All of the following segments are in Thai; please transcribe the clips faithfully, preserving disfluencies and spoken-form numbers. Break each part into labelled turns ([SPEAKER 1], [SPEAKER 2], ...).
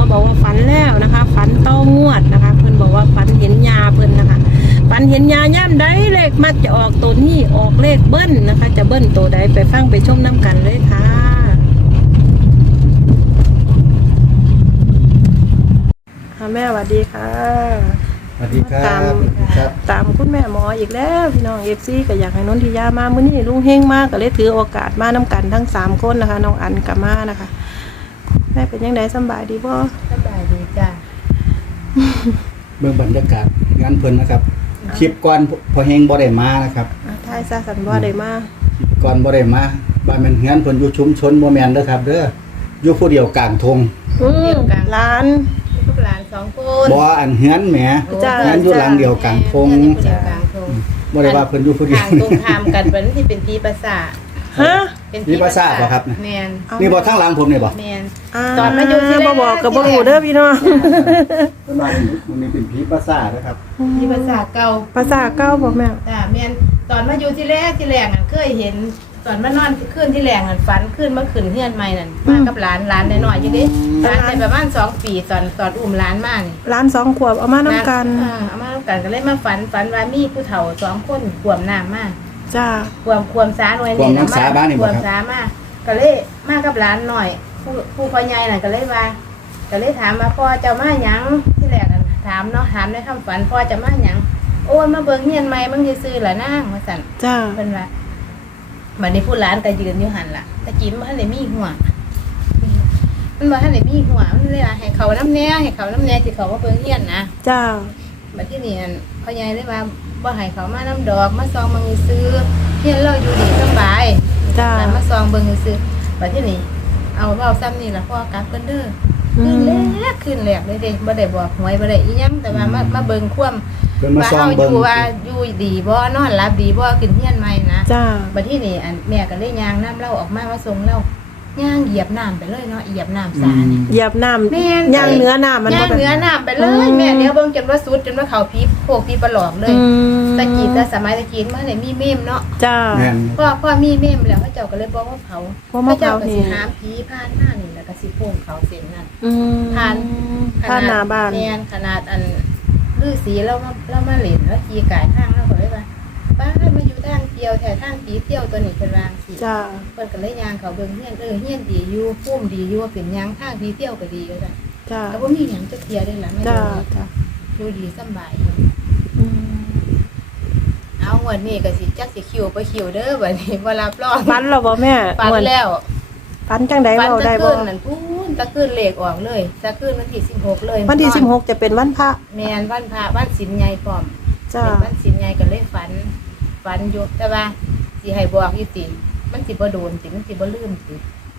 [SPEAKER 1] บอกว่าฝันแล้วนะคะฝันเต้างวดนะคะเพิ่นบอกว่าฝันเห็นยาเพิ่นนะคะฝันเห็นยาย่ามใดเลขมักจะออกตัวนี้ออกเลขเบิ้ลนะคะจะเบิ้ลตัวใดไปฟังไปชมน้ำกันเลยค่ะค่ะแม่สวัสดีค่ะ
[SPEAKER 2] สวัสดีครับตาม
[SPEAKER 1] ตามคุณแม่หมออีกแล้วพี่น้องเอฟซีก็อยากให้นนทิยามามื้อนี้ลุงเฮงมากก็เลยถือโอกาสมาน้ำกันทั้งสามคนนะคะน้องอันกับมานะคะแม่เป็นยังไงสบายดีบ่
[SPEAKER 3] สบายดีจ้ะ
[SPEAKER 2] เบื้องบรรยากาศงานเพิ่นนะครับคลิปก่อนพอเฮงบ่ได้มานะครับ
[SPEAKER 1] ทายซะสันบ่ได้มา
[SPEAKER 2] คลิปก่อนบ่ได้มาบ้านแม่นงานเพิ่นอยู่ชุมชนบ่แม่นเด้อครับเด้ออยู่ผู้เดียวกลางทง
[SPEAKER 1] อือร้าน
[SPEAKER 3] ลูกหลานสองคน
[SPEAKER 2] บ่อันเฮือนแหมงานอยู่หลังเดียวกลางทงบ่ได้ว่าเพิ่นอยู่ผู้เดียว
[SPEAKER 3] ทางตรงข้ามกันเพิ่นที่เป็นปีประสาท
[SPEAKER 1] ฮะ
[SPEAKER 3] เป็น
[SPEAKER 2] ปีประสาทบ่ครับ
[SPEAKER 3] แม่น
[SPEAKER 2] นี่บ่ทางหลังผมนี่บ่
[SPEAKER 3] แม่น
[SPEAKER 1] ตอนมาอยู่ที่บ่บอกก็บ่รู้เด้อพี่น้อง
[SPEAKER 2] เพิ่นว่ามันมีเป็นผีประสาทนะครับ
[SPEAKER 3] ปีประสาทเก่า
[SPEAKER 1] ประสาทเก่าบ่แม่
[SPEAKER 3] จ้ะแม่นตอนมาอยู่ที่แรกที่แรกอ่ะเคยเห็นตอนมานอนคืนที่แรงนั่นฝันขึ้นเมื่อคืนเฮือนใหม่นั่นมากับหลานหลานน้อยๆอยู่ดิหลานได้ประมาณสองปีตอนตอนอุ้มหลานมานี่
[SPEAKER 1] หลานสองขวบเอามานํกัน
[SPEAKER 3] อ่าเอามานํกันก็เลยมาฝันฝันว่ามีผู้เฒ่าสองคนขวมน้ำมา
[SPEAKER 1] จ้า
[SPEAKER 3] ขวมขวมสาหน่วยนี่นะมาขวมสามาก็เลยมากับหลานหน่อยผู้ผู้พ่อใหญ่น่ะก็เลยว่าก็เลยถามว่าพ่อเจ้ามาหยังที่แรกนั่นถามเนาะถามในคำฝันพ่อจะมาหยังโอ้ยมาเบิ่งเฮียนใหม่มึงซื่อๆล่ะนางว่าซั่น
[SPEAKER 1] จ้า
[SPEAKER 3] เพิ่นว่าบัดนี้ผู้หลานก็ยืนอยู่หั่นล่ะตะกี้มันบ่ทันได้มีหัวมันบ่ทันได้มีหัวมันเลยว่าให้เขาน้ำแน่ให้เขาน้ำแน่สิเขาว่าเบิ่งเฮียนนะ
[SPEAKER 1] จ้า
[SPEAKER 3] บัดที่นี่อั่นพ่อใหญ่เลยว่าบ่ให้เขามาน้ำดอกมาซองเบิ่งซื่อเฮียนเราอยู่ดีสบาย
[SPEAKER 1] จ้า
[SPEAKER 3] มาซองเบิ่งซื่อบัดที่นี่เอาเว้าซ้ำนี่ล่ะพ่อกลับเพิ่นเด้อขึ้นแรกขึ้นแรกเลยเด้บ่ได้บอกหวยบ่ได้อีหยังแต่ว่ามามาเบิ่งความว่าเฮาอยู่ว่าอยู่ดีบ่นอนหลับดีบ่ขึ้นเฮียนใหม่นะ
[SPEAKER 1] จ้า
[SPEAKER 3] บัดที่นี่อันแม่ก็เลยย่างน้ำเล่าออกมามาส่งเล่าย่างเหยียบน้ำไปเลยเนาะเหยียบน้ำสานี่
[SPEAKER 1] เหยียบน้ำย่างเนื้อน้ำมัน
[SPEAKER 3] ย่างเนื้อน้ำไปเลยแม่เดี๋ยวเบิ่งจนว่าสุดจนว่าเขาพีโผกพีปลอกเลยตะกี้แต่สมัยตะกี้มันได้มีเมมเนาะ
[SPEAKER 1] จ้า
[SPEAKER 3] พ่อพ่อมีเมมแล้วพระเจ้าก็เลยบอกว่าเผาพระเจ้าก็สิหามผีผ่านหน้านี่แล้วก็สิโป่งเขาเส้นนั่นผ่าน
[SPEAKER 1] ผ่านหน้าบ้าน
[SPEAKER 3] แม่นขนาดอันฤาษีเรามาเรามาเล่นแล้วขี่กายข้างแล้วก็เลยว่าป้ามาอยู่ทางเที่ยวแถวทางผีเที่ยวตัวนี้เป็นรางสิ
[SPEAKER 1] จ้า
[SPEAKER 3] เพิ่นก็เลยย่างเขาเบิ่งเฮียนเออเฮียนดีอยู่พุ่มดีอยู่เป็นย่างทางผีเที่ยวก็ดีก็จ้ะ
[SPEAKER 1] จ้า
[SPEAKER 3] ก็บ่มีหยังจักเที่ยวได้ล่ะแม่
[SPEAKER 1] จ้าจ้า
[SPEAKER 3] อยู่ดีสบายอยู่อืมเอางวดนี้ก็สิจักสิคิวไปคิวเด้อบัดนี้บ่รับรอง
[SPEAKER 1] ฝันแล้วบ่แม่
[SPEAKER 3] ฝันแล้ว
[SPEAKER 1] ฝันจังได๋เว้าได้บ่
[SPEAKER 3] ฝันนั่นพูนตะคืนเลขออกเลยตะคืนวันที่สิบหกเลย
[SPEAKER 1] วันที่สิบหกจะเป็นวันพระ
[SPEAKER 3] แม่นวันพระวันศีลใหญ่พร้อม
[SPEAKER 1] จ้า
[SPEAKER 3] เป็นวันศีลใหญ่ก็เลยฝันฝันอยู่แต่ว่าสิให้บอกอยู่ติมันสิบ่โดนสิมันสิบ่ลืมสิ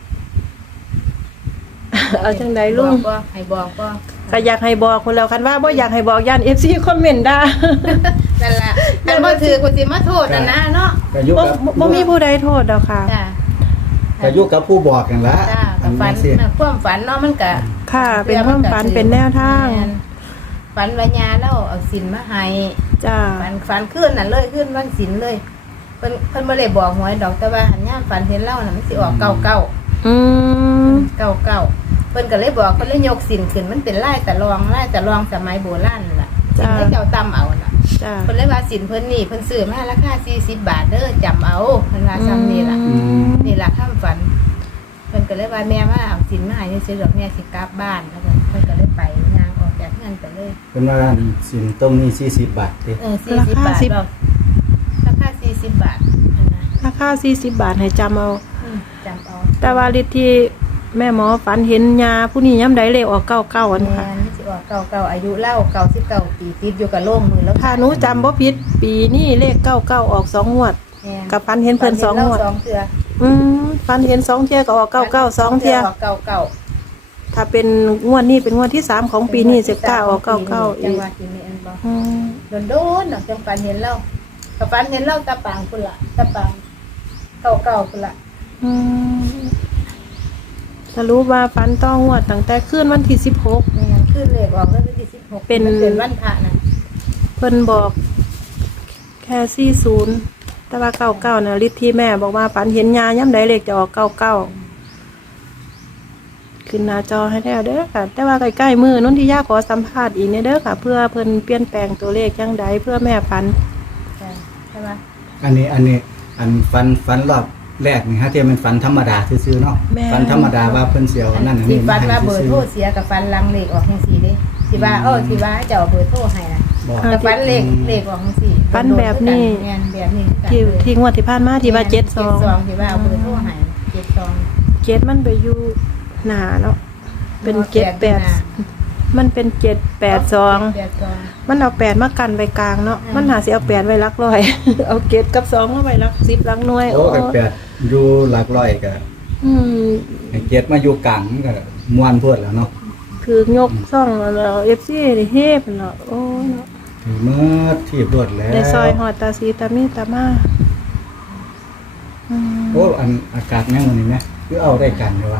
[SPEAKER 1] เอาจังได๋ลุง
[SPEAKER 3] บ่ให้บอกบ่
[SPEAKER 1] ก็อยากให้บอกคนแล้วคันว่าบ่อยากให้บอกย่าน เอฟ ซี คอมเมนต์ด่า
[SPEAKER 3] นั่นล่ะอันบ่ถือกูสิมาโทษน่ะนะเนาะ
[SPEAKER 1] บ่บ่มีผู้ใดโทษดอกค่ะ
[SPEAKER 3] จ้า
[SPEAKER 2] ก็อยู่กับผู้บอกกันละ
[SPEAKER 3] จ้าฝันความฝันเนาะมันก็
[SPEAKER 1] ค่ะเป็นความฝันเป็นแนวทาง
[SPEAKER 3] ฝันว่าญาเราเอาศีลมาให้
[SPEAKER 1] จ้า
[SPEAKER 3] ฝันฝันขึ้นน่ะเลยขึ้นวันศีลเลยเพิ่นเพิ่นบ่ได้บอกหวยดอกแต่ว่าหันยามฝันเห็นเล่าน่ะมันสิออกเก้าเก้า
[SPEAKER 1] อืม
[SPEAKER 3] เก้าเก้าเพิ่นก็เลยบอกเพิ่นเลยยกศีลขึ้นมันเป็นลายตะลองลายตะลองสมัยโบราณนั่นล่ะจ้าให้เจ้าตำเอาน่ะ
[SPEAKER 1] จ้า
[SPEAKER 3] เพิ่นเลยว่าศีลเพิ่นนี่เพิ่นซื้อมาราคาสี่สิบบาทเด้อจำเอาเพิ่นว่าซ้ำนี่ล่ะนี่ล่ะคำฝันเพิ่นก็เลยว่าแม่มาเอาศีลมาให้ซื้อดอกแม่สิกลับบ้านแล้วเพิ่นก็เลยไปย่างออกจากเงินไปเลย
[SPEAKER 2] เพิ่นว่าสินตรงนี้สี่สิบบาทเด้
[SPEAKER 3] เออสี่สิบบาทราคาสี่สิบบาท
[SPEAKER 1] ราคาสี่สิบบาทให้จำเอา
[SPEAKER 3] จำเอา
[SPEAKER 1] แต่ว่าฤทธิ์ที่แม่หมอฝันเห็นยาผู้นี้ย่ำใดเลขออกเก้าเก้าอันค่ะ
[SPEAKER 3] แม่นี่สิออกเก้าเก้าอายุเล่าเก้าสิบเก้าปีติดอยู่กับโล่งมือแล้ว
[SPEAKER 1] ค่ะหนูจำบ่ผิดปีนี้เลขเก้าเก้าออกสองงวดกับฝันเห็นเพิ่นสองงวดอืมฝันเห็นสองเที่ยก็ออกเก้าเก้าสองเที่ย
[SPEAKER 3] ออกเก้าเก้า
[SPEAKER 1] ถ้าเป็นงวดนี้เป็นงวดที่สามของปีนี้สิบเก้าออกเก้าเก้าอีก
[SPEAKER 3] จังหวัดที่มีอันบ่โดนโดนดอกจังฝันเห็นเล่ากับฝันเห็นเล่าตาปางพุ่นละตาปางเก้าเก้าพุ่นละ
[SPEAKER 1] อืมสรุปว่าฝันต้องงวดตั้งแต่คืนวันที่สิบหก
[SPEAKER 3] แม่นคืนเลขออกวันที่สิบหกเป็นวันพระน่ะ
[SPEAKER 1] เพิ่นบอกแค่สี่สิบแต่ว่าเก้าเก้าน่ะฤทธิ์ที่แม่บอกว่าฝันเห็นยาย่ำใดเลขจะออกเก้าเก้าขึ้นหน้าจอให้แล้วเด้อค่ะ แต่ว่าใกล้ๆมือนนทิยาขอสัมภาษณ์อีกเนี่ยเด้อค่ะ เพื่อเพิ่นเปลี่ยนแปลงตัวเลขจังใดเพื่อแม่ฝัน
[SPEAKER 3] จ้ะใช่ปะ
[SPEAKER 2] อันนี้อันนี้อันฟันฟันรอบแรกนี่ฮะที่มันฟันธรรมดาซื่อๆเนาะ
[SPEAKER 1] แม่
[SPEAKER 2] ฟันธรรมดาว่าเพิ่นเสียวนั่นอัน
[SPEAKER 3] ที่
[SPEAKER 2] นี้
[SPEAKER 3] ฟันว่าเบอร์
[SPEAKER 2] ซื่
[SPEAKER 3] โทรเสียกับฟันลังเลขออกจังซี่เด้สิว่าเออสิว่าเจ้าเอาเบอร์โทรให้น่ะ
[SPEAKER 2] บอก
[SPEAKER 3] กับฟันเลขเลขออกจังซี่
[SPEAKER 1] ฟันแบบนี้
[SPEAKER 3] แม่นแบบนี้คือกัน
[SPEAKER 1] ที่
[SPEAKER 3] เลย
[SPEAKER 1] ที่งวดที่ผ่านมาที่ว่าเจ็ดสอง
[SPEAKER 3] เจ็ดสองที่ว่าเอาเบอร์โทรให้เจ็ดสอง
[SPEAKER 1] เจ็ดมันไปอยู่หน้าเนาะเป็นเจ็ดแปดมันเป็นเจ็ดแปดสอง
[SPEAKER 3] แปดสอง
[SPEAKER 1] มันเอาแปดมากันไว้กลางเนาะ
[SPEAKER 3] อืม
[SPEAKER 1] มันหาสิเอาแปดไว้หลักร้อย เอาเจ็ดกับสองมาไว้หลักสิบหลักหน่วย
[SPEAKER 2] โอ้กันแปดอยู่หลักร้อยก็
[SPEAKER 1] อืม
[SPEAKER 2] ให้เจ็ดมาอยู่กลางมันก็ม่วนพูดแล้วเนาะ
[SPEAKER 1] คือยกซ่องแล้วเอฟซีนี่เฮ็ดเนาะโอ้ยเนาะ
[SPEAKER 2] ถือเมื่อที่รวดแล้ว
[SPEAKER 1] ได้ซอยหอดตาสีตามีตามาอืม
[SPEAKER 2] โอ้อันอากาศแม่งวันนี้ไหมคือเอาได้กันเลยวะ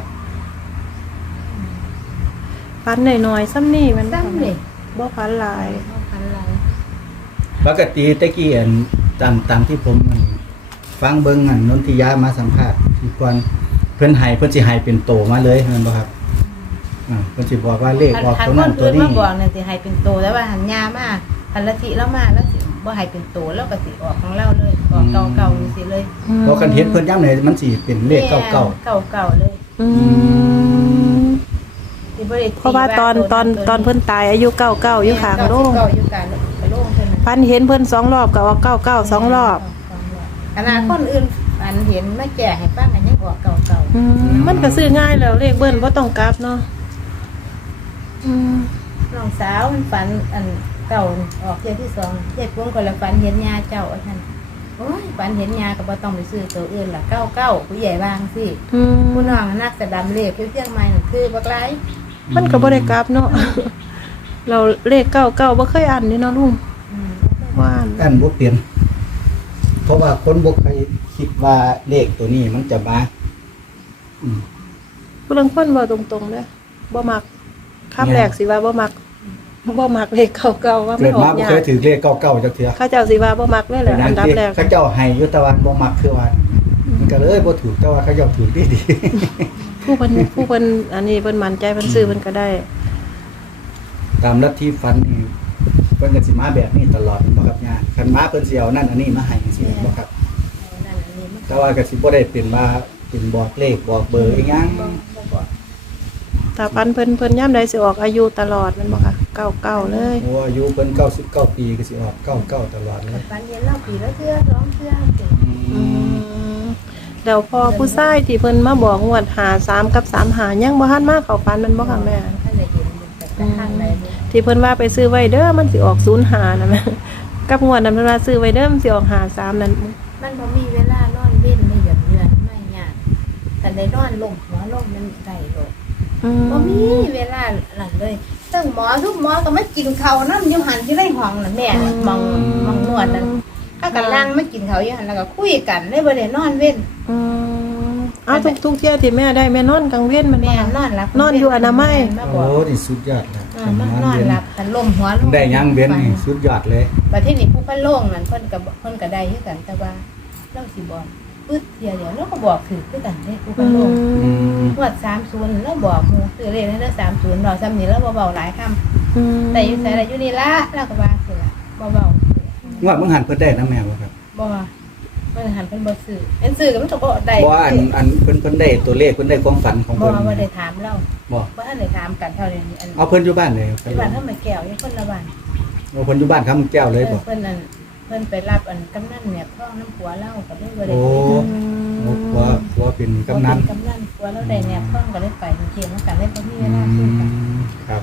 [SPEAKER 1] ฟันหน่อยๆซ้ำนี่มัน
[SPEAKER 3] ซ้ำนี่
[SPEAKER 1] บ่ฟันหลาย
[SPEAKER 3] เอาพันไร
[SPEAKER 2] ปกติตะกี้อันตามตามที่ผมมันฟังเบิ่งอันนนทิยามาสัมภาษณ์ที่ควรเพิ่นให้เพิ่นสิให้เป็นโตมาเลยแม่นบ่ครับอ่าเพิ่นสิบอกว่าเลขออก
[SPEAKER 3] หัน
[SPEAKER 2] ตัว
[SPEAKER 3] ค
[SPEAKER 2] นั้น
[SPEAKER 3] น
[SPEAKER 2] ตัว
[SPEAKER 3] อื่น
[SPEAKER 2] นี้
[SPEAKER 3] มาบอกเนี่ยสิให้เป็นโตแล้วว่าหันยามาหันละทิแล้วมาแล้วสิบ่ให้เป็นโตแล้วก็สิออกของเราเลยออกเก่าเก่าๆสิเลย
[SPEAKER 2] เพราะคันเห็นเพิ่นย้ำไหนมันสิเป็นเลขเก่า
[SPEAKER 3] เก่าเก่าๆเลย
[SPEAKER 1] อืม
[SPEAKER 3] สิบ่ได้ตี
[SPEAKER 1] เพราะว่าตอนตอนตอนเพิ่นตายอายุเก้าเก้าอยู่ข้างโลง
[SPEAKER 3] เก่าอยู่กลางโล่งเพิ่นน่ะ
[SPEAKER 1] ฟันเห็นเพิ่นสองรอบก็ออกเก้าเก้าสองรอบ
[SPEAKER 3] ขนาดคนอื่นอันเห็นมาแก่ให้ฟังอันยังออกเก่าเก่า
[SPEAKER 1] อืมมันก็ซื้อง่ายแล้วเลขเบิ้ลบ่ต้องกลับเนาะอืม
[SPEAKER 3] น้องสาวมันฝันอันเก่าออกเที่ยวที่สองเจ็ดพวงคนละฝันเห็นยาเจ้าอันนั้นโอ้ยฝันเห็นยาก็บ่ต้องไปซื้อตัวอื่นล่ะเก้าเก้าผู้ใหญ่บางสิ
[SPEAKER 1] อืม
[SPEAKER 3] ผู้น้องนักแสดงเลขคือเพียงไม้นั่นคือบักไล
[SPEAKER 1] มันก็บ่ได้กลับเนาะ เราเลขเก้าเก้าบ่เคยอ่านนี่เนาะลุง
[SPEAKER 3] อืม
[SPEAKER 1] ว่าอ่าน
[SPEAKER 2] ๆกันบ่เปลี่ยนเพราะว่าคนบ่เคยคิดว่าเลขตัวนี้มันจะมาอืม
[SPEAKER 1] ผู้ลางคนเว้าตรงๆเด้อบ่มักคำแรกสิว่าบ่มักบ่มักเลขเก้าเก้าว่ามั
[SPEAKER 2] เกิ
[SPEAKER 1] น
[SPEAKER 2] ด
[SPEAKER 1] ออ
[SPEAKER 2] มาก บ่
[SPEAKER 1] ยา
[SPEAKER 2] เค
[SPEAKER 1] ก
[SPEAKER 2] ยถือเลขเก่าๆจักเทื่อ
[SPEAKER 1] เขาเจ้าสิว่าบ่มักเลยแหละอันดับแรก
[SPEAKER 2] เขาเจ้าให้อยู่แต่ว่าบ่มักคือว่ามันก็เลยบ่ถูกแต่ว่าเขาเจ้าถูกดีดี
[SPEAKER 1] ผู้เพิ่นผู้เพิ่นอันนี้เพิ่นมั่นใจเพิ่นซื้อเพิ่นก็ได้
[SPEAKER 2] ตามลัทธิฟันนี่เพิ่นก็สิมาแบบนี้ตลอดบ่ครับย่าคันมาเพิ่นสิเอานั่นอันนี้มาให้จังซี่บ่ครับ
[SPEAKER 3] เอานั่นอันนี้มัน
[SPEAKER 2] แต่ว่าก็สิบ่ได้เป็นว่าเป็นบอกเลขบอกเบอร์อีหยัง
[SPEAKER 3] บ่บ่บอก
[SPEAKER 1] ถ้าฟันเพิ่นเพิ่นย่ำใดสิออกอายุตลอดแมันบ่ค่ะเก้าเก้าเลย
[SPEAKER 2] โอ้อายุเพิ่นเก้าสิบเก้าปีก็สิออกเก้าเก้าตลอดเลย
[SPEAKER 3] ฝันเห็นเราปีละเทื่อสองเทื่อสิ
[SPEAKER 1] อืมแล้วพอผู้ชายที่เพิ่นมาบอกงวดหาสามกับสามหายังบ่ทันมาเข้าฟันมันบ่ค่ะแม่
[SPEAKER 3] ท่านได้เห็นมันแต่ทางใดบ่
[SPEAKER 1] ที่เพิ่นว่าไปซื้อไว้เด้อมันสิออกศูนย์หานะแม่กับงวดนั้นเพิ่นว่าซื้อไว้เด้อมันสิออกหาสามนั่น
[SPEAKER 3] มันบ่มีเวลานอนเว้นในแบบเดือนไม่ยากแต่ได้นอนลงหัวลงมันได้โลด
[SPEAKER 1] อืม
[SPEAKER 3] บ่มีเวลาหลังเลยซึ่งหมอทุกหมอก็มากินข้าวน้ำอยู่หันที่ไรห้องน่ะแม่มองมองนวดนั่นถ้ากันล่างมากินข้าวอยู่หันแล้วก็คุยกันได้บ่ได้นอนเว้น
[SPEAKER 1] อืมเอาทุกทุกเที่ยที่แม่ได้แม่นอนกลางเว้นมันบ่
[SPEAKER 3] แม่
[SPEAKER 1] ค่ะ
[SPEAKER 3] นอนหลับ
[SPEAKER 1] นอนอยู่อนามัย
[SPEAKER 3] มา
[SPEAKER 2] โอ้
[SPEAKER 3] บอก
[SPEAKER 2] นี่สุดยอดเลย
[SPEAKER 3] เออมันนอนหลับแต่ลมหัวลง
[SPEAKER 2] ได้หยังเว้นนี่สุดยอดเลย
[SPEAKER 3] บัดที่นี่ผู้พันโล่งนั่นเพิ่นก็เพิ่นก็ได้คือกันแต่ว่าเราสิบอกปึ๊ดเดียวเดียวเราก็บอกถือคือกันเด้ผู้พั
[SPEAKER 1] อื
[SPEAKER 3] นโล่ง
[SPEAKER 1] ม
[SPEAKER 3] งวดสามสิบเราบอกหมู่ซื้อเลขให้ได้สามสิบเราซ้ำนี่เราบ่เบาหลายคำ
[SPEAKER 1] อืม
[SPEAKER 3] แต่อยู่ใส่อยู่นี่ละเราก็ว่าสิล่ะบ่เบา
[SPEAKER 2] ว่ามึงหันเพิ่นได้นะแม่บ่ครับ
[SPEAKER 3] บ่ว่าเพิ่นหันเพิ่นบ่ซื้อเพิ่นซื้อก็มันก็บ่ได้
[SPEAKER 2] บ่อันอันเพิ่นเพิ่นได้ตัวเลขเพิ่นได้ความฝันของ
[SPEAKER 3] บ่
[SPEAKER 2] เพิ่น
[SPEAKER 3] บ่ได้ถามเรา
[SPEAKER 2] บ่
[SPEAKER 3] บ่ทันได้ถามกันเท่านี้อัน
[SPEAKER 2] เอาเพิ่นอยู่บ้านเลยครับ
[SPEAKER 3] ที่บ้านเฮามาแก้วอยู่คนละบ้าน
[SPEAKER 2] เอาเพิ่นอยู่บ้านคำแก้วเลยบ่
[SPEAKER 3] เพิ่นนั่นเพิ่นไปรับอันกำนันเนี่ยท้องน้ำผัวเราก็เลยบ่ได้
[SPEAKER 2] โอ้
[SPEAKER 3] ไป
[SPEAKER 2] โอ้ผัวผัวเป็นกำนัน
[SPEAKER 3] กำนันผัวเราได้เนี่ยท้องก็เลยไปเที่ยวมันกันเลยบ่มีเว
[SPEAKER 2] อื
[SPEAKER 3] ลาคุยกัน
[SPEAKER 2] มครับ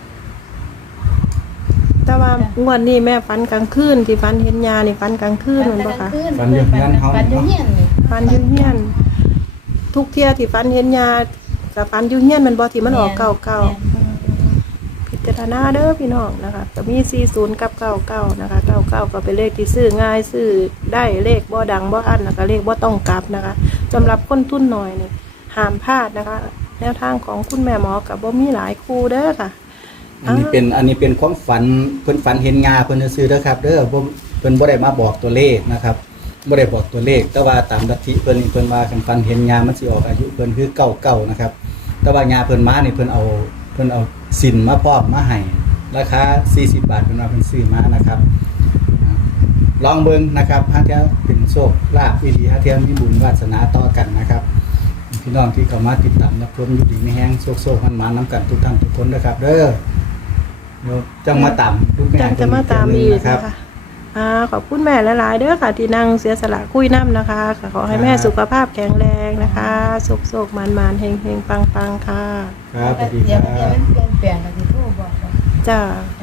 [SPEAKER 1] แต่ว่างวดนี้แม่ฝันกลางคืนที่ฝันเห็นยานี่ฝันกลางคืนแมันบ่คะ
[SPEAKER 2] ฝันอยู่เฮือนเฮา
[SPEAKER 3] ฝันอยู่เฮียนนี่
[SPEAKER 1] ฝันอยู่เฮียนทุกเที่ยที่ฝันเห็นยากับฝันอยู่เฮียนแมันบ่ที่มันออกเก้าเก้าพิจารณาเด้อพี่น้องนะคะก็มีสี่สิบกับเก้าเก้านะคะเก้าเก้าก็เป็นเลขที่ซื้อง่ายซื้อได้เลขบ่ดังบ่อันแล้วก็เลขบ่ต้องกลับนะคะสำหรับคนทุนน้อยนี่ห้ามพลาดนะคะ แนวทางของคุณแม่หมอกับบ่มีหลายคู่เด้อค่ะ
[SPEAKER 2] อันนี้เป็นอันนี้เป็นความฝันเพิ่นฝันเห็นงาเพิ่นซื้อเด้อครับเด้อบ่เพิ่นบ่ได้มาบอกตัวเลขนะครับบ่ได้บอกตัวเลข แต่ว่าตามลัทธิเพิ่นนี่เพิ่นว่าคันฝันเห็นงามันสิออกอายุเพิ่นคือเก้าเก้านะครับแต่ว่ายาเพิ่นมานี่เพิ่นเอาเพิ่นเอาสินมาพร้อมมาให้ราคาสี่สิบบาทเพิ่นว่าเพิ่นซื้อมานะครับลองเบิ่งนะครับหาเที่ยเป็นโชคลาภอีหลีหาเที่ยมีบุญวาสนาต่อกันนะครับพี่น้องที่เข้ามาติดตามรับชมอยู่ดีไม่แห้งโชคๆมันๆนํกันทุกท่านทุกคนนะครับเด้อเดี๋ยวจังมาตามลูกแม่
[SPEAKER 1] จังจะมาตามอีก
[SPEAKER 2] นะครับ
[SPEAKER 1] นะคะอ่าขอบคุณแม่หลายๆเด้อค่ะที่นั่งเสียสละคุยน้ำนะคะค่ะขอให้แม่สุขภาพแข็งแรงนะคะสุขๆมันๆเฮงๆปังๆค่ะ
[SPEAKER 2] ครับสวัสดีค
[SPEAKER 3] เดี๋ยว
[SPEAKER 2] รั
[SPEAKER 3] เดี๋ยว
[SPEAKER 2] บ
[SPEAKER 3] มันเปลี่ยนแปลงก็สิโทรบอกว่า
[SPEAKER 1] จ้า
[SPEAKER 3] เอ